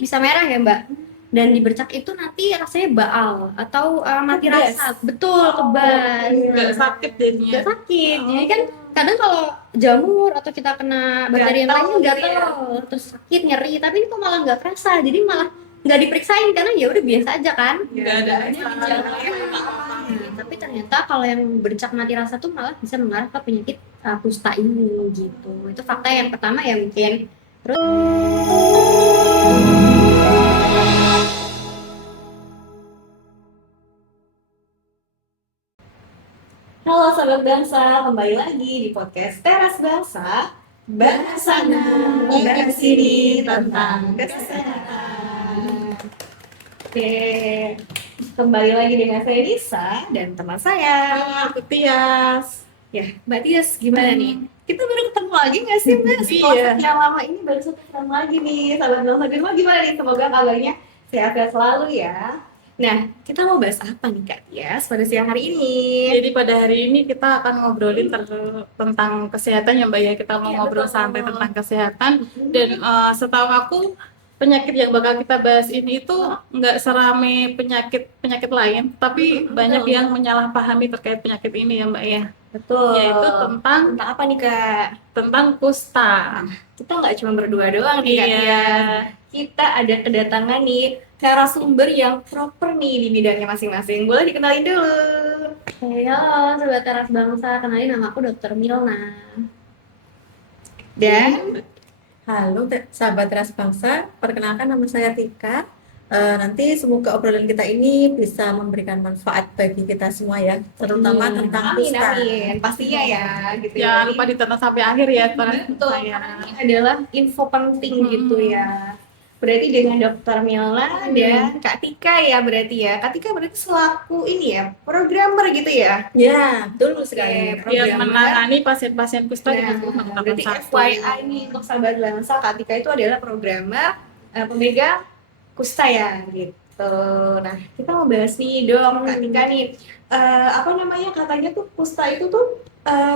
bisa merah ya Mbak. Dan di bercak itu nanti rasanya baal atau mati Kebas. rasa. Betul, kebas. Nggak sakit jadinya. Nggak sakit. Jadi kan kadang kalau jamur atau kita kena bakteri yang lainnya gatel, terus sakit, nyeri. Tapi ini kok malah nggak kerasa. Jadi malah nggak diperiksain karena ya udah biasa aja kan. Nggak ada gejala. Tapi ternyata kalau yang bercak mati rasa tuh malah bisa mengarah ke penyakit kusta ini gitu. Itu fakta yang pertama ya mungkin. Terus Halo Sobat Bangsa, kembali lagi di podcast Teras Bangsa. Bahas sana, bahas sini tentang kesehatan. Oke, kembali lagi dengan saya Nisa dan teman saya. Aku Tias. Ya, Mbak Tias gimana nih? Kita baru ketemu lagi nggak sih Mbak? Setelah Iya. sekian lama ini baru ketemu lagi nih. Sahabat Bangsa di rumah gimana nih? Semoga kabarnya sehat-sehat selalu ya. Nah, kita mau bahas apa nih Kak Tias pada siang hari ini? Jadi pada hari ini kita akan ngobrolin tentang kesehatan ya Mbak ya. Kita mau Iya, ngobrol betul. santai tentang kesehatan. Dan setahu aku penyakit yang bakal kita bahas ini itu nggak serame penyakit lain, tapi banyak yang menyalahpahami terkait penyakit ini ya Mbak ya. Betul. Yaitu tentang apa nih Kak? kusta. Kita nggak cuma berdua doang nih Kak Iya. Tias. Kita ada kedatangan nih narasumber yang proper nih di bidangnya masing-masing. Boleh dikenalin dulu. halo Sobat Teras Bangsa, kenalin nama aku Dr. Milna. Dan Halo sahabat Teras Bangsa, perkenalkan nama saya Tika. Nanti semoga obrolan kita ini bisa memberikan manfaat bagi kita semua ya, terutama tentang amin, kusta. amin. Pastinya ya gitu Jangan ya. lupa ditonton sampai akhir ya. Betul, saya. karena ini adalah info penting gitu ya. Berarti dengan Dokter Milna dan Kak Tika ya berarti ya. Kak Tika berarti selaku ini ya, programmer gitu ya. Ya, betul sekali. Oke, Biar programmer. menangani pasien-pasien kusta dengan Nah, berarti FYI nih untuk sahabat bangsa, Kak Tika itu adalah programmer pemegang kusta ya gitu. Nah, kita mau bahas nih dong Kak Tika nih. Apa namanya katanya tuh kusta itu tuh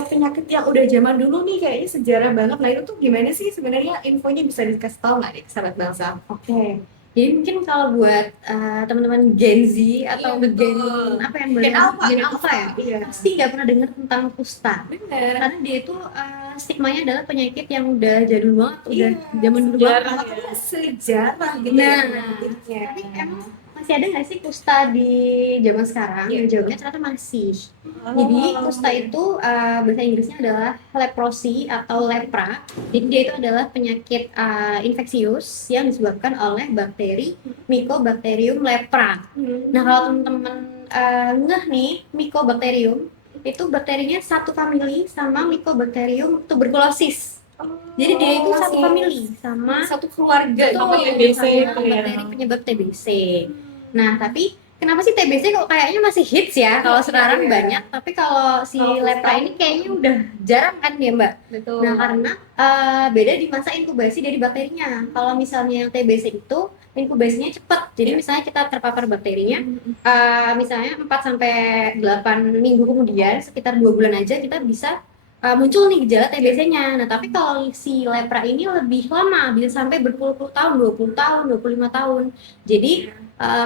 penyakit yang udah zaman dulu nih kayaknya sejarah banget. Nah, itu tuh gimana sih sebenarnya infonya bisa dikasih tahu nggak nih sahabat bangsa? Oke. Jadi mungkin kalau buat teman-teman Gen Z atau Iya, Gen betul. apa yang Gen Alpha, Gen Alpha ya, Iya. pasti nggak pernah dengar tentang kusta. Bener. Karena dia itu stigmanya adalah penyakit yang udah jadul banget, udah Iya, zaman dulu sejarah. banget. Makanya sejarah gitu Nah, ya. tapi emang masih ada nggak sih kusta di zaman sekarang? Iya. Jawabannya ternyata masih. Jadi kusta itu bahasa Inggrisnya adalah leprosi atau lepra. Jadi dia itu adalah penyakit infeksius yang disebabkan oleh bakteri Mycobacterium lepra. Nah kalau teman-teman ngeh nih Mycobacterium itu bakterinya satu famili sama Mycobacterium tuberculosis. Jadi dia itu satu famili sama satu keluarga betul, sama TBC sama itu ya. bakteri penyebab TBC. Nah tapi kenapa sih TBC kok kayaknya masih hits ya kalau sekarang iya. banyak, tapi kalau si Kalau lepra kusta ini kayaknya udah jarang kan ya Mbak? Betul. Nah karena beda di masa inkubasi dari bakterinya. Kalau misalnya yang TBC itu inkubasinya cepat, jadi misalnya kita terpapar bakterinya, misalnya 4 sampai 8 minggu kemudian, sekitar 2 bulan aja kita bisa muncul nih gejala TBC-nya. Nah tapi kalau si lepra ini lebih lama, bisa sampai berpuluh-puluh tahun, 20 tahun, 25 tahun. Jadi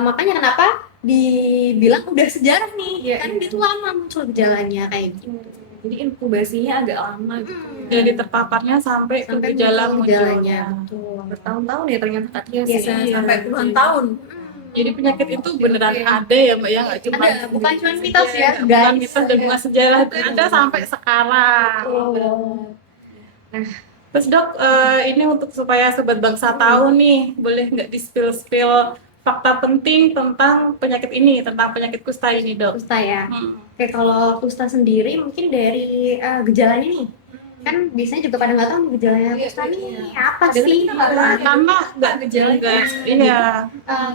makanya kenapa dibilang udah sejarah nih, Iya, kan iya. dia tuh lama muncul gejalanya kayak gitu. Jadi inkubasinya agak lama gitu. Jadi terpaparnya sampai ke Sampai gejala muncul gejalanya. munculnya. Betul. Bertahun-tahun ya ternyata Kak Tia Bisa sih. Iya. sampai puluhan tahun. Jadi penyakit itu beneran ada ya Mbak ya, nggak cuma Ada, bukan cuma mitos ya, bukan guys. mitos dan bukan sejarah, ada sampai sekarang. Nah, Terus Dok, ini untuk supaya sobat bangsa tahu nih, boleh nggak di-spill fakta penting tentang penyakit ini, tentang penyakit kusta ini Dok? Kusta ya. Hmm. Oke, kalau kusta sendiri mungkin dari gejalanya nih. Kan biasanya juga pada nggak tahu nih gejalanya kusta nih apa Padahal sih? kita nggak tahu. Karena nggak Gejala iya.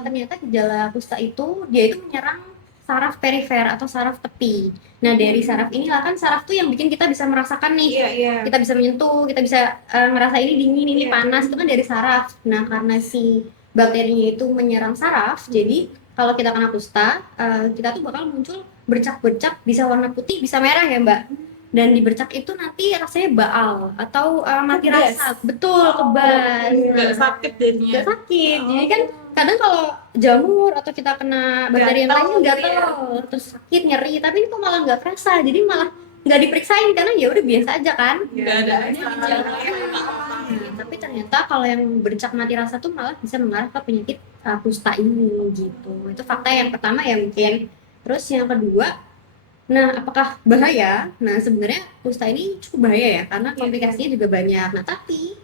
Ternyata gejala kusta itu dia itu menyerang saraf perifer atau saraf tepi. Nah dari saraf inilah kan saraf tuh yang bikin kita bisa merasakan nih, Iya. kita bisa menyentuh, kita bisa ngerasa ini dingin, ini Iya. panas, itu kan dari saraf. Nah karena si bakterinya itu menyerang saraf, jadi kalau kita kena kusta, kita tuh bakal muncul bercak-bercak, bisa warna putih, bisa merah ya Mbak. dan di bercak itu nanti rasanya baal atau mati Kebas. rasa, betul, kebas. nggak sakit jadinya. Nggak sakit, jadi kan kadang kalau jamur atau kita kena bakteri yang Gatal lain gitu gatal, terus sakit nyeri, tapi ini kok malah nggak kerasa, jadi malah nggak diperiksain karena ya udah biasa aja kan. Nggak ada gejala. Tapi ternyata kalau yang bercak mati rasa tuh malah bisa mengarah ke penyakit kusta ini gitu. Itu fakta yang pertama ya mungkin. Terus yang kedua, nah apakah bahaya? Nah sebenarnya kusta ini cukup bahaya ya karena komplikasinya juga banyak. Nah tapi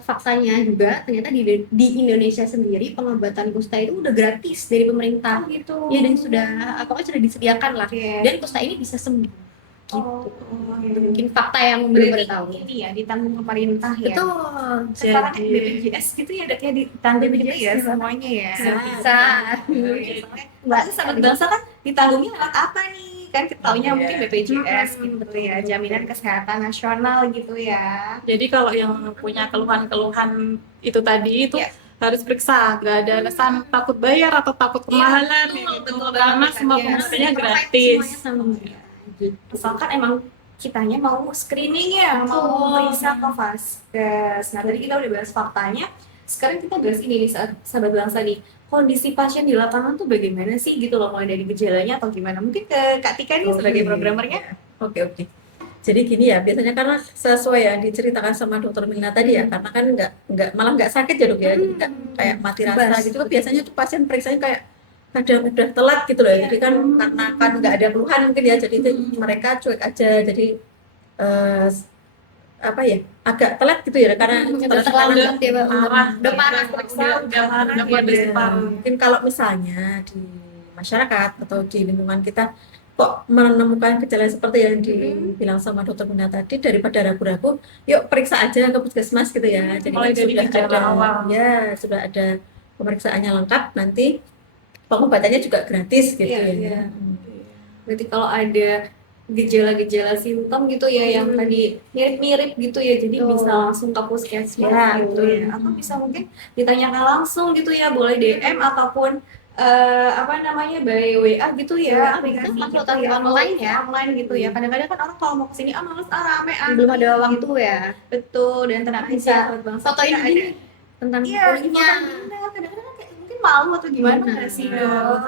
faktanya juga ternyata di Indonesia sendiri pengobatan kusta itu udah gratis dari pemerintah. Gitu. Ya dan sudah pokoknya sudah disediakan lah. Oke. Dan kusta ini bisa sembuh. Gitu. Itu Gitu. mungkin fakta yang belum pada tahu. Ini ya ditanggung pemerintah ya. Betul. Sekarang Jadi- BPJS gitu ya dok ya ditanggung gitu ya BPJS. semuanya ya. Bisa. Mbak sahabat bangsa kan ditanggungnya lewat apa nih? Kan kita taunya mungkin BPJS Hmm, gitu ya, Jaminan Kesehatan Nasional gitu ya. Jadi kalau yang punya keluhan-keluhan itu tadi itu Iya. harus periksa, nggak ada alasan takut bayar atau takut kemahalan betul, gitu. betul Karena banget, semua iya. pengobatan gratis. Semuanya sama. Gitu. Misalkan emang kitanya mau screening ya, mau Betul. periksa ke vaskes. Nah tadi kita udah bahas faktanya, sekarang kita bahas ini nih sahabat bangsa nih, kondisi pasien di lapangan tuh bagaimana sih gitu loh, mulai dari gejalanya atau gimana? Mungkin ke Kak Tika nih sebagai programmernya. Oke, oke. Jadi gini ya, biasanya karena sesuai yang diceritakan sama dokter Mina tadi ya, karena kan malah nggak sakit ya dok ya, jadi nggak kayak mati rasa Bebas. gitu. Biasanya tuh pasien periksanya kayak kadang udah telat gitu loh, jadi kan karena kan nggak ada keluhan mungkin ya, jadi itu mereka cuek aja, jadi eh, apa ya, agak telat gitu ya, karena Udah stres terlambat karena- ya Mbak. Parah, Udah parah. udah parah, udah pada Iya. separuh. Mungkin kalau misalnya di masyarakat atau di lingkungan kita kok menemukan gejala seperti yang dibilang sama dokter Mina tadi, daripada ragu-ragu, yuk periksa aja ke puskesmas gitu ya. Jadi Mulai kan dari sudah gejala ada, awal. ya sudah ada pemeriksaannya lengkap, nanti pengobatannya juga gratis gitu Iya, ya. iya. Berarti kalau ada gejala-gejala simptom gitu ya yang tadi mirip-mirip gitu ya, jadi Betul. bisa langsung ke puskesmas Ya, gitu betul. ya, atau bisa mungkin ditanyakan langsung gitu ya, boleh DM ataupun apa namanya by WA gitu ya, Bisa aplikasi konsultasi gitu ya, online ya. online gitu ya. Kadang-kadang kan orang kalau mau kesini males rame Belum ada gitu. waktu ya. Betul, dan tenang Bisa aja buat bangsa fotoin kita ini tentang iya kulitnya. kadang-kadang kan kayak mungkin malu atau gimana Benar. nggak sih dok,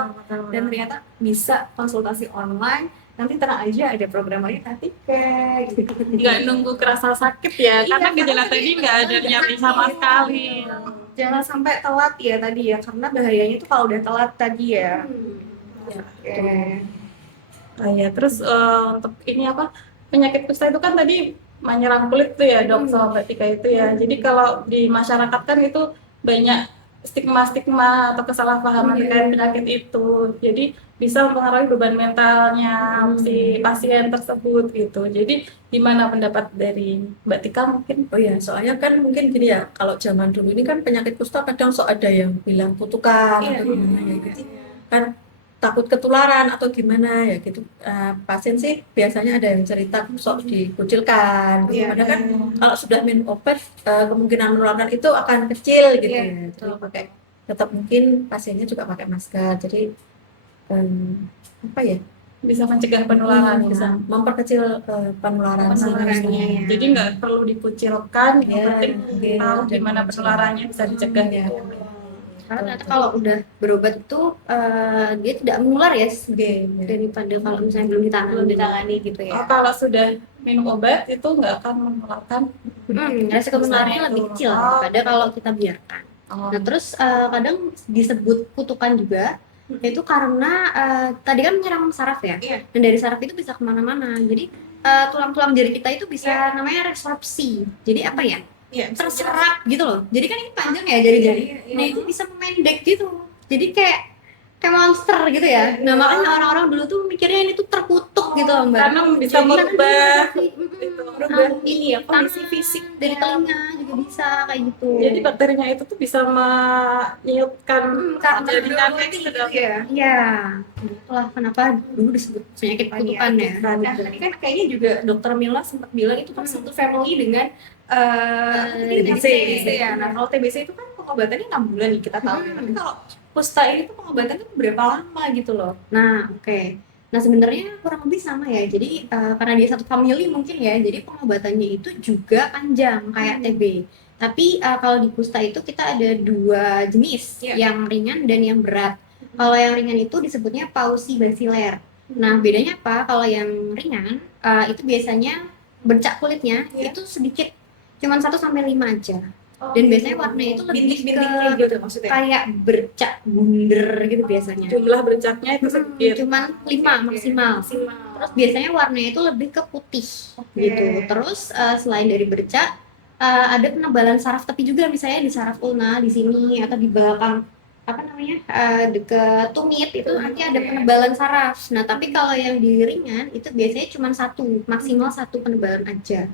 dan ternyata bisa konsultasi online, nanti tenang aja ada programmernya nanti kayak gitu. Nggak nunggu kerasa sakit ya, Iya, karena gejala karena tadi tadi nggak ada nyeri sama sekali. Jangan sampai telat ya tadi ya, karena bahayanya itu kalau udah telat tadi ya. Ya, Oke. Oh ya, terus untuk ini apa, penyakit kusta itu kan tadi menyerang kulit tuh ya dok, sama Mbak Tika itu ya. Jadi kalau di masyarakat kan itu banyak stigma-stigma atau kesalahpahaman terkait penyakit itu. Jadi bisa mempengaruhi beban mentalnya si pasien tersebut gitu. Jadi gimana pendapat dari Mbak Tika mungkin? Oh ya, soalnya kan mungkin gini ya, kalau zaman dulu ini kan penyakit kusta kadang sok ada yang bilang kutukan Iya, atau gimana ya, gitu. Kan takut ketularan atau gimana ya gitu. Pasien sih biasanya ada yang cerita sok dikucilkan. Iya. Padahal kan kalau sudah minum obat kemungkinan menularkan itu akan kecil gitu Iya, ya. Jadi pakai tetap mungkin pasiennya juga pakai masker. Jadi apa ya? Bisa mencegah penularan, Bisa memperkecil penularan sih. Penularannya, ya. Jadi nggak perlu dikucilkan, yang Ya, penting iya, tahu dan gimana mencegah. penularannya bisa dicegah Ya. gitu. Karena ternyata kalau udah berobat itu dia tidak menular ya Oke, ya. daripada kalau misalnya belum ditangani gitu ya. Oh, kalau sudah minum obat itu nggak akan menularkan. Resiko penularannya lebih kecil daripada kalau kita biarkan. Oh. Nah terus kadang disebut kutukan juga, yaitu karena tadi kan menyerang saraf ya, Iya. dan dari saraf itu bisa kemana-mana. Jadi tulang-tulang jari kita itu bisa namanya resorpsi. Jadi apa ya? Iya, Terserap gitu loh. Jadi kan ini panjang ya jari-jari. Iya, iya. Nah itu bisa memendek gitu. Jadi kayak monster gitu ya. Nah makanya orang-orang dulu tuh mikirnya ini tuh terkutuk gitu loh Mbak. Karena bisa merubah merubah ini ya kondisi fisik dari telinga juga bisa kayak gitu. Jadi bakterinya itu tuh bisa menyiupkan karena jaringan berarti ke gitu dalam. ya. Iya, itulah kenapa dulu disebut penyakit kutukan ya. Nah, tadi kan kayaknya juga dokter Mila sempat bilang itu kan satu family dengan TBC. TBC ya. Nah, kalau TBC itu kan pengobatannya 6 bulan nih kita tahu. Tapi kalau kusta ini tuh pengobatannya berapa lama gitu loh. Nah, oke. Nah sebenarnya kurang lebih sama ya. Jadi karena dia satu family mungkin ya, jadi pengobatannya itu juga panjang kayak TB. Tapi kalau di kusta itu kita ada dua jenis, Iya. yang ringan dan yang berat. Kalau yang ringan itu disebutnya pauci basiler. Nah bedanya apa? Kalau yang ringan itu biasanya bercak kulitnya Iya. itu sedikit, cuman 1 sampai 5 aja. Dan biasanya warnanya itu lebih bintik-bintiknya ke gitu maksudnya. kayak bercak bunder gitu biasanya. Jumlah bercaknya itu sedikit. Cuman 5 maksimal. Terus biasanya warnanya itu lebih ke putih gitu. Terus selain dari bercak, ada penebalan saraf tepi juga, misalnya di saraf ulna di sini atau di belakang apa namanya deket tumit itu nanti ada penebalan saraf. Nah tapi kalau yang di ringan itu biasanya cuma maksimal 1 penebalan aja.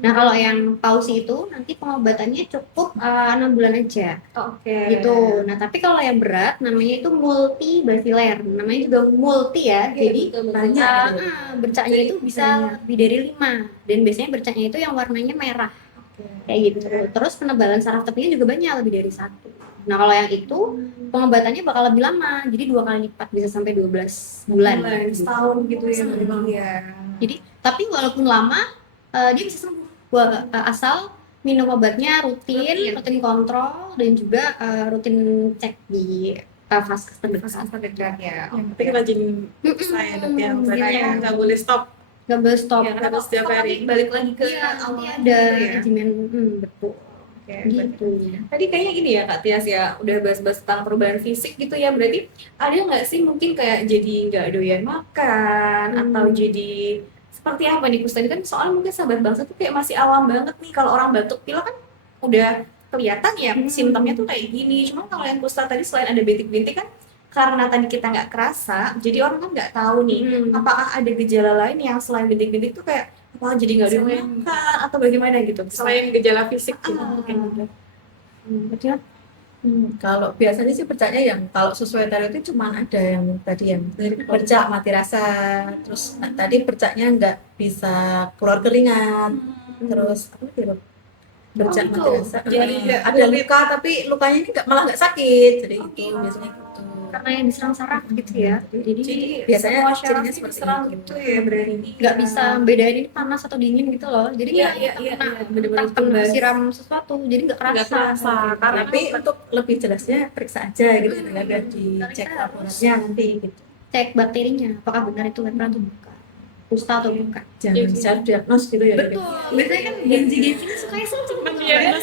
Nah kalau yang pausi itu nanti pengobatannya cukup 6 bulan aja. Oke. Gitu. Nah, tapi kalau yang berat namanya itu multibasiler. Namanya juga multi ya. Jadi banyak gitu. bercaknya itu bisa lebih dari 5. Dan biasanya bercaknya itu yang warnanya merah. Kayak gitu. Terus penebalan saraf tepinya juga banyak, lebih dari 1. Nah, kalau yang itu pengobatannya bakal lebih lama. Jadi 2 kali lipat, bisa sampai 12 bulan. Setahun gitu ya memang ya. Jadi, tapi walaupun lama dia bisa sembuh. Asal minum obatnya rutin kontrol dan juga rutin cek di vaskes terdekat. Ya. Yang penting rajin saya dok ya, makanya nggak boleh stop. Nggak boleh stop. Ya, harus setiap hari. Balik lagi ke Iya, nanti awal ada gitu ya. regimen betul. Oke, Gitu. tadi kayaknya gini ya Kak Tias ya, udah bahas-bahas tentang perubahan fisik gitu ya, berarti ada nggak sih mungkin kayak jadi nggak doyan makan atau jadi seperti apa nih Kus? Tadi kan soal mungkin sahabat bangsa tuh kayak masih awam banget nih, kalau orang batuk pilek kan udah kelihatan ya simptomnya tuh kayak gini. Cuma kalau yang Kusta tadi selain ada bintik-bintik kan karena tadi kita nggak kerasa, jadi orang kan nggak tahu nih apakah ada gejala lain yang selain bintik-bintik tuh kayak apakah jadi nggak doyan makan atau bagaimana gitu. Selain gejala fisik gitu mungkin ada. Betul. Kalau biasanya sih bercaknya yang kalau sesuai stereotip cuma ada yang tadi yang bercak mati rasa, terus tadi bercaknya nggak bisa keluar keringat, terus apa lagi ya, bercak gitu. mati rasa. Jadi Ada luka tapi lukanya ini malah nggak sakit, jadi itu biasanya gitu. Karena yang diserang saraf gitu ya. Jadi biasanya semua cirinya syaraf seperti diserang itu. gitu ya berarti. Nggak bisa bedain ini panas atau dingin gitu loh. Jadi Iya, nggak iya, kena iya, bener-bener kena bebas. siram sesuatu, jadi nggak Nggak kerasa. kerasa. Karena Tapi untuk lebih jelasnya periksa aja gitu, biar dicek laporannya nanti gitu. Cek bakterinya, apakah benar itu lepra atau bukan, kusta atau bukan. Jangan self diagnose gitu ya. Betul. Biasanya kan Gen Z ini sukanya searching. Kayaknya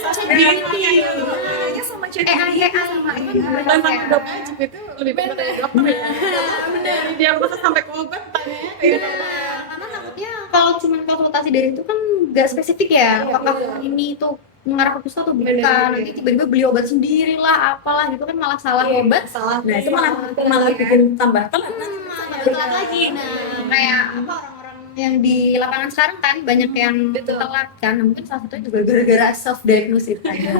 sama cek sama Memang dokter itu lebih pintar dari dokter ya. Benar. Dia bisa sampai ke obat tanya. Karena takutnya kalau cuma konsultasi dari itu kan nggak spesifik ya, apakah ini tuh mengarah ke kusta atau bukan. Nanti tiba-tiba beli obat sendiri lah, apalah gitu kan malah salah obat. salah. Nah itu malah bikin tambah telat. Telat lagi. Nah, kayak apa orang-orang yang di lapangan sekarang kan banyak yang telat kan. Nah, mungkin salah satunya juga gara-gara self diagnosis aja.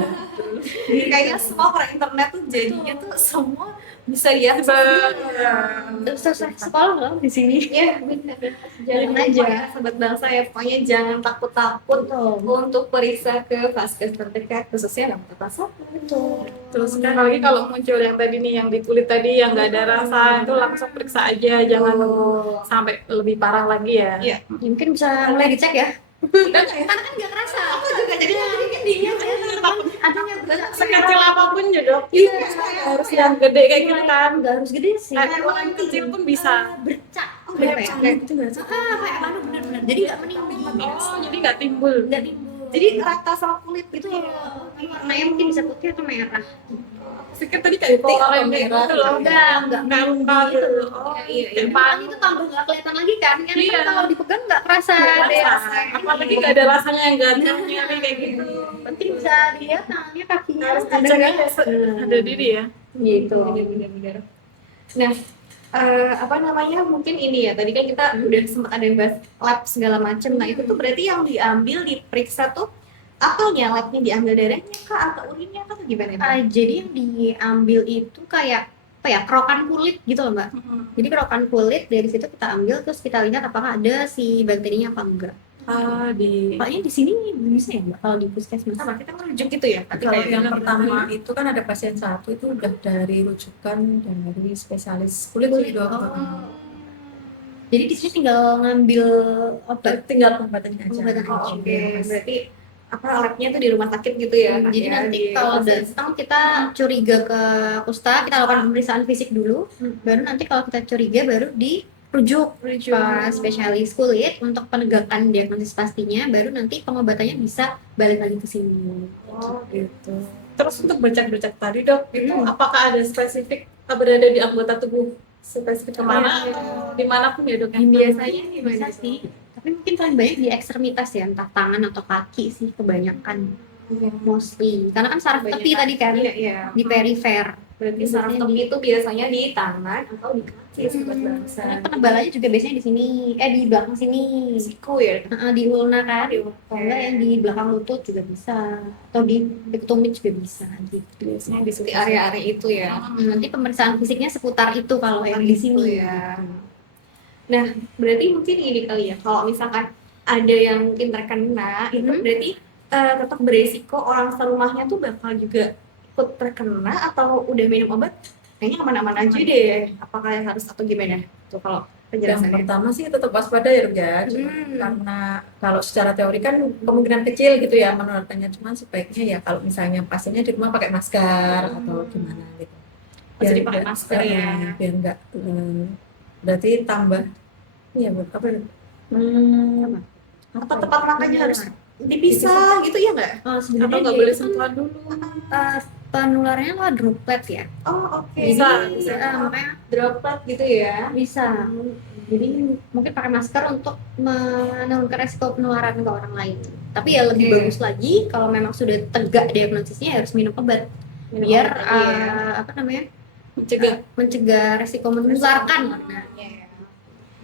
Kayaknya semua orang internet tuh jadinya tuh semua bisa lihat Selesai sekolah loh di sini. ya benar. Jangan Aja. aja sahabat bangsa ya, pokoknya jangan takut-takut untuk periksa ke vaskes terdekat khususnya yang tepat Betul. Terus kan lagi kalau muncul yang tadi nih yang di kulit tadi yang nggak ada rasa itu langsung periksa aja, jangan sampai lebih parah lagi ya. Iya. Mungkin bisa mulai dicek ya. Udah nggak ya? Karena kan nggak kerasa. Aku juga jadi kan dingin ya. Adanya bercak Sekecil apapun ya dok. Iya, Harus yang gede kayak gitu kan. nggak harus gede sih. Kayak orang kecil pun bisa. Bercak. Bercak. Gitu nggak sih? Kayak mana benar-benar. Jadi nggak menimbul. Oh jadi nggak timbul. Nggak timbul. Jadi rata sama kulit gitu ya. Warnanya mungkin bisa putih atau merah. Pikir tadi kayak Putih pola atau yang kayak merah? gitu loh. Nggak Kayak luka gitu. Oh Iya, kayak Kan panas. itu tambah nggak kelihatan lagi kan? Kan Iya. kalau dipegang nggak kerasa. Apalagi nggak ada rasanya yang gatel nyeri kayak gitu. Penting bisa dilihat tangannya, kakinya Harus ada dicek nggak? aja ada diri ya. Gitu. Benar-benar. Nah, apa namanya mungkin ini ya tadi kan kita udah sempat ada yang bahas lab segala macam. Nah itu tuh berarti yang diambil diperiksa tuh apanya, labnya diambil darahnya kah atau urinnya kah atau gimana? Jadi yang diambil itu kayak apa ya, kerokan kulit gitu loh mbak. Jadi kerokan kulit dari situ kita ambil terus kita lihat apakah ada si bakterinya apa enggak. Pokoknya di sini bisa ya mbak kalau di puskesmas. Sama kita merujuk gitu ya. Kalau yang pertama itu kan ada pasien satu itu udah dari rujukan dari spesialis kulit sih dok. Jadi di sini tinggal ngambil obat. tinggal pengobatan aja. Pengobatan Oh, aja. oke. Berarti apa labnya tuh di rumah sakit gitu ya? Kak, Jadi ya, nanti di kalau rumah sakit. datang kita curiga ke kusta, kita lakukan pemeriksaan fisik dulu. Baru nanti kalau kita curiga baru dirujuk Rujuk. ke spesialis kulit untuk penegakan diagnosis pastinya. Baru nanti pengobatannya bisa balik lagi ke sini. Oh, Gitu. Terus untuk bercak-bercak tadi dok, itu Hmm. apakah ada spesifik berada di anggota tubuh spesifik kemana Iya. atau dimanapun ya dok? biasanya Bisa gimana sih. Tapi mungkin paling banyak di ekstremitas ya, entah tangan atau kaki sih kebanyakan. Mostly. Karena kan saraf tepi tadi kan Iya, iya. di perifer. Berarti saraf Biasanya tepi itu biasanya di tangan atau di kaki sobat bangsa. Karena penebalannya juga biasanya di sini, di belakang sini. Siku ya. Di ulna kan, Di kalau enggak yang di belakang lutut juga bisa, atau di tumit juga bisa gitu. biasanya di seperti area-area itu ya. Nanti pemeriksaan fisiknya seputar itu kalau yang di sini. ya. Nah, berarti mungkin ini kali ya, kalau misalkan ada yang mungkin terkena, itu berarti tetap beresiko orang serumahnya tuh bakal juga ikut terkena atau udah minum obat? Kayaknya aman-aman aja deh. Apakah yang harus atau gimana? Tuh kalau Yang penjelasannya. pertama sih tetap waspada ya dok ya, karena kalau secara teori kan kemungkinan kecil gitu ya menularkannya, cuman sebaiknya ya kalau misalnya pasiennya di rumah pakai masker atau gimana gitu. Jadi pakai masker ya. Biar enggak berarti tambah iya apa ya? Atau tempat makannya harus dipisah gitu ya nggak? Oh, Atau sebenarnya nggak dia boleh itu kan, sentuhan dulu? penularannya lewat droplet ya. Oh, oke. Bisa, Jadi, makanya Droplet gitu ya. bisa. Jadi mungkin pakai masker untuk menurunkan resiko penularan ke orang lain. Tapi ya lebih Oke. bagus lagi kalau memang sudah tegak diagnosisnya harus minum obat Minum biar obat lagi ya. apa namanya Mencegah. resiko menularkan. Nah, Iya.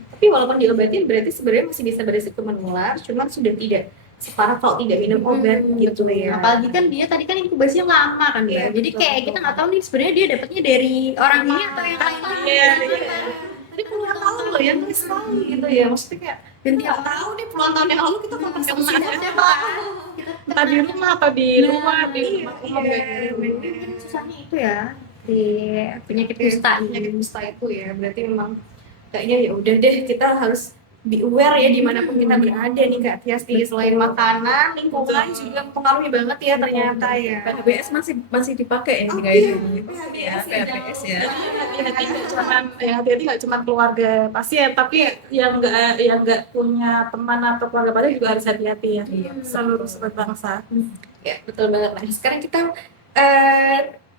Tapi walaupun diobatin berarti sebenarnya masih bisa beresiko menular, cuman sudah tidak separah kalau tidak minum obat gitu ya. Apalagi kan dia tadi kan inkubasinya lama kan Iya, ya. Jadi betul, kayak betul. kita nggak tahu nih sebenarnya dia dapatnya dari orang ini atau yang lain. Iya, iya. Tapi puluhan tahun loh ya, tulis sekali gitu ya. Maksudnya kayak Dan nggak tiap tahu nih puluhan tahun yang lalu kita pernah ketemu siapa. Entah di rumah atau di rumah, di Iya, rumah iya. mungkin susahnya itu ya di penyakit kusta ini. Penyakit kusta itu ya, berarti memang kayaknya ya udah deh kita harus be aware ya dimanapun kita berada nih Kak Tias nih. Selain makanan, lingkungan juga mempengaruhi banget ya ternyata ya. PHBS masih dipakai ini Oh, kayak iya. ini. PHBS ya, PHBS ya. hati-hati nggak cuma keluarga pasien, tapi yang nggak punya teman atau keluarga pasien juga harus hati-hati ya. Iya. Seluruh sobat bangsa. Ya, betul banget. Nah, sekarang kita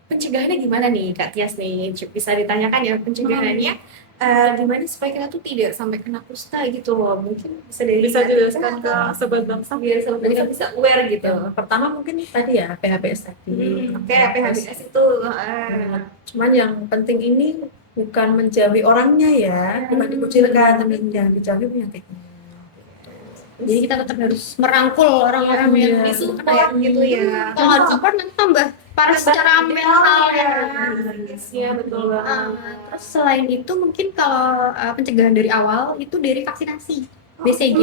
pencegahannya gimana nih Kak Tias nih? Bisa ditanyakan ya pencegahannya gimana supaya kita tuh tidak sampai kena kusta gitu loh. Mungkin bisa dari Bisa dijelaskan ke sobat bangsa. biar sobat bangsa bisa aware gitu. Yang pertama mungkin tadi ya PHBS tadi. Oke, PHBS itu Cuman yang penting ini bukan menjauhi orangnya ya, bukan dikucilkan, tapi jangan dijauhi penyakitnya. Jadi kita tetap harus merangkul orang-orang yang Iya. disupport gitu ya. kalau nggak support nanti tambah parah secara mental ya. Iya, betul banget. Terus selain itu mungkin kalau pencegahan dari awal itu dari vaksinasi BCG.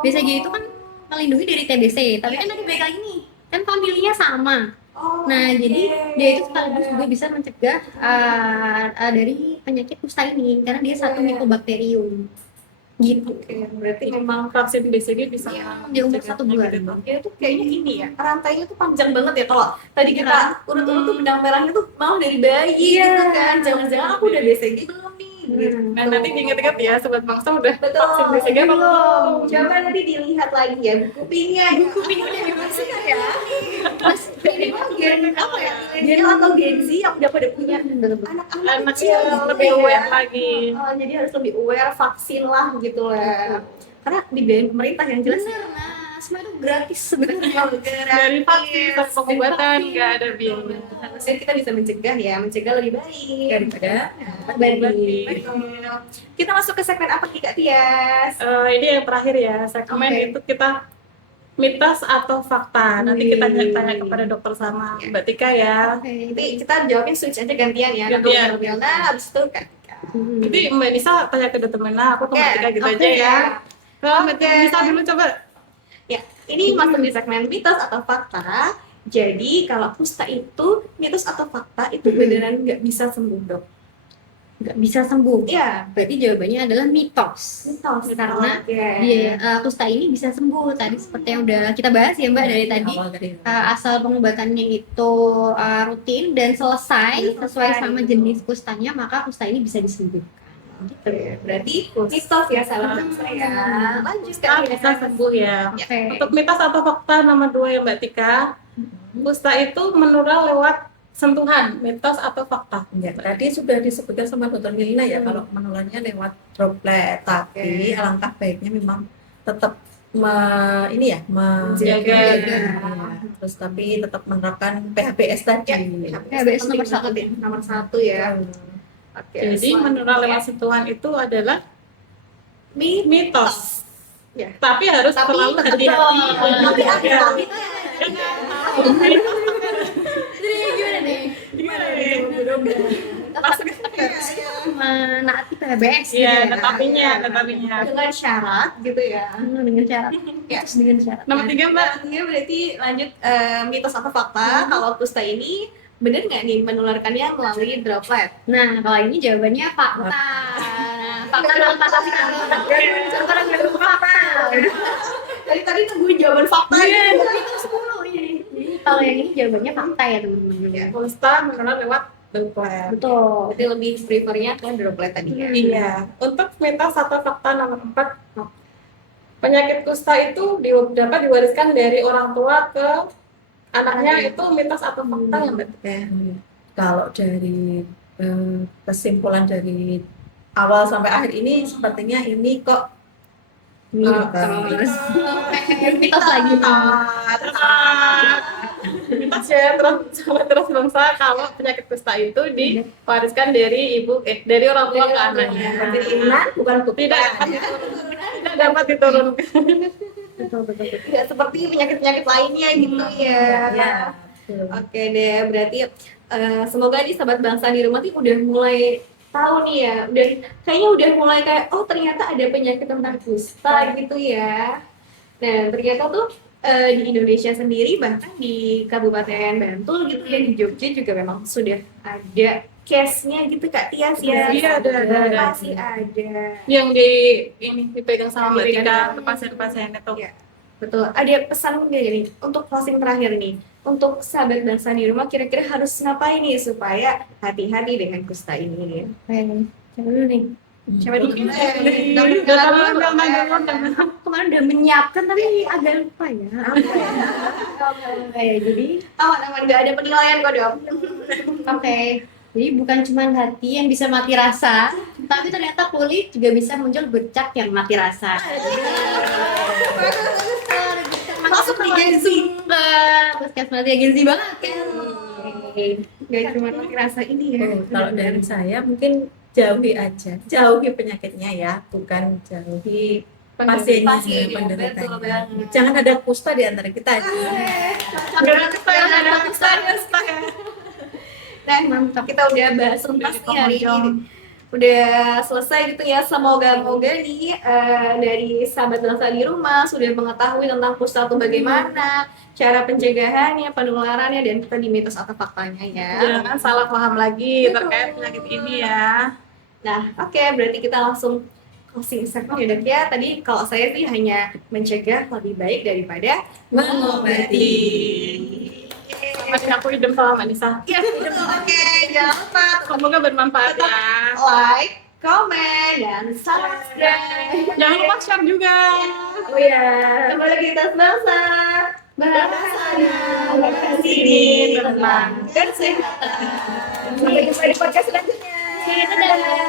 BCG itu kan melindungi dari TBC, tapi kan tadi balik lagi nih, kan familinya sama. Nah, jadi dia itu sekaligus juga bisa mencegah dari penyakit kusta ini karena dia satu mycobacterium. Gitu. Oke, berarti memang Memang vaksin BCG bisa Di umur 1 bulan. itu kayaknya ini ya, rantainya tuh panjang banget ya. Kalau tadi kita urut-urut tuh benang merahnya tuh malah dari bayi gitu kan. Jangan-jangan aku udah BCG belum nih? Gitu. Nah, nanti diingat-ingat ya sobat bangsa udah Betul. vaksin BCG apa belum? Coba nanti dilihat lagi ya buku pinnya. Buku pinnya dibersihkan ya. Terus minimal gen apa ya? Gen atau Gen Z yang udah pada punya anak-anak Anak kecil yang gitu lebih ya. aware lagi. Jadi harus lebih aware vaksin lah gitu lah. Karena dibiayain pemerintah yang jelas. Nah, semua itu gratis sebenarnya. Dari vaksin sampai pengobatan nggak ada biaya. Harusnya kita bisa mencegah ya, mencegah lebih baik. Daripada Baik. Betul. Kita masuk ke segmen apa nih Kak Tias? Ini yang terakhir ya, segmen Oke. itu kita mitos atau fakta. Nanti kita tanya kepada dokter sama Mbak Tika ya. Nanti kita jawabnya switch aja gantian ya. Gantian. Dokter Melna, habis itu Kak Tika. Jadi Mbak Nisa tanya ke dokter Mena, aku ke Mbak Tika gitu Oke. aja ya. Kalau Mbak Oke. Nisa dulu coba. Ya, ini masuk di segmen mitos atau fakta. Jadi kalau kusta itu mitos atau fakta itu beneran nggak bisa sembuh dok. nggak bisa sembuh. Iya, Berarti jawabannya adalah mitos. mitos. Karena Oke. kusta ini bisa sembuh. Tadi seperti yang udah kita bahas ya Mbak dari tadi. Awal tadi. Asal pengobatannya itu rutin dan selesai sesuai sama jenis kustanya, maka kusta ini bisa disembuhkan. Gitu. Oke, berarti mitos ya sahabat saya. Lanjut Kusta bisa sembuh ya. Oke. Untuk mitos atau fakta nomor 2 ya Mbak Tika, kusta itu menular lewat sentuhan, mitos atau fakta? Ya, tadi sudah disebutkan sama Dr. Milina ya, kalau menularnya lewat droplet, tapi alangkah baiknya memang tetap Menjaga. ya. Terus tapi tetap menerapkan PHBS tadi. PHBS nomor satu. Nomor satu ya. Oke. Jadi menular lewat sentuhan itu adalah mitos. Ya. Tapi harus Tapi terlalu tetap hati-hati. Ya. Jadi gimana nih? Gimana nih? Menaati PHBS gitu Iya, ya. tetapinya. Dengan syarat gitu ya. Dengan syarat. Ya. Terus dengan syarat. Nomor 3 Mbak. Iya, berarti lanjut mitos atau fakta kalau kusta ini benar nggak nih menularkannya melalui droplet? Nah, kalau ini jawabannya fakta. Fakta dalam kata sekarang fakta. Dari tadi nungguin jawaban fakta. Itu 10 ini. Jadi kalau yang ini jawabannya fakta ya teman-teman. Ya. Kusta menular lewat droplet. Betul. Berarti lebih prefernya ke droplet tadi ya. Iya. Untuk mitos atau fakta nomor 4, penyakit kusta itu dapat diwariskan dari orang tua ke anaknya, itu mitos atau fakta ya Mbak? Oke. Kalau dari kesimpulan dari awal sampai akhir ini sepertinya ini kok Mitos. Mitos lagi. Mitos ya, terus bangsa kalau penyakit kusta itu diwariskan dari dari orang tua ke anaknya. Keturunan bukan Tidak dapat diturunkan. Betul. Tidak seperti penyakit-penyakit lainnya gitu ya. ya. Betul. Oke deh, berarti semoga nih sahabat bangsa di rumah tuh udah mulai tahu nih ya, kayaknya udah mulai kayak oh ternyata ada penyakit tentang kusta gitu ya. Nah ternyata tuh di Indonesia sendiri bahkan di Kabupaten Bantul gitu ya, di Jogja juga memang sudah ada case-nya gitu Kak Tias ya. Iya, ada. Masih ada. Yang dipegang sama Mbak Tika untuk pasien-pasien itu. Iya. Betul. Ada pesan nggak nih untuk closing terakhir nih untuk sahabat bangsa di rumah, kira-kira harus ngapain nih supaya hati-hati dengan kusta ini? Oke. Coba dulu nih. Coba dulu. Kemarin udah menyiapkan tapi agak lupa ya. Jadi Aman, nggak ada penilaian kok dok. oke. Jadi bukan cuma hati yang bisa mati rasa, tapi ternyata kulit juga bisa muncul bercak yang mati rasa. Masuk di Genzi. Podcast mati Genzi banget kan. Gak cuma rasa ini ya. Kalau dari saya mungkin jauhi penyakitnya ya, bukan jauhi pasiennya, Betul penderitanya. banget. Jangan ada kusta di antara kita. Nah, kita udah bahas tuntas nih hari ini. Udah selesai gitu ya. Semoga nih dari sahabat bangsa di rumah sudah mengetahui tentang kusta itu bagaimana, cara pencegahannya, penularannya, dan tadi mitos atau faktanya ya. Jangan salah paham lagi Betul. terkait penyakit ini ya. Nah, oke, berarti kita langsung closing segmen ya dok ya. Tadi kalau saya sih hanya mencegah lebih baik daripada mengobati. Masih aku hidup sama Mbak Nisa. Ya, betul. Oke, jangan lupa Semoga bermanfaat ya. like, comment, dan subscribe. Jangan lupa share juga. Oh ya, kembali lagi di Tas Bangsa. Bahasanya bahasa sini tentang kesehatan. Sampai jumpa di podcast selanjutnya. Dadah.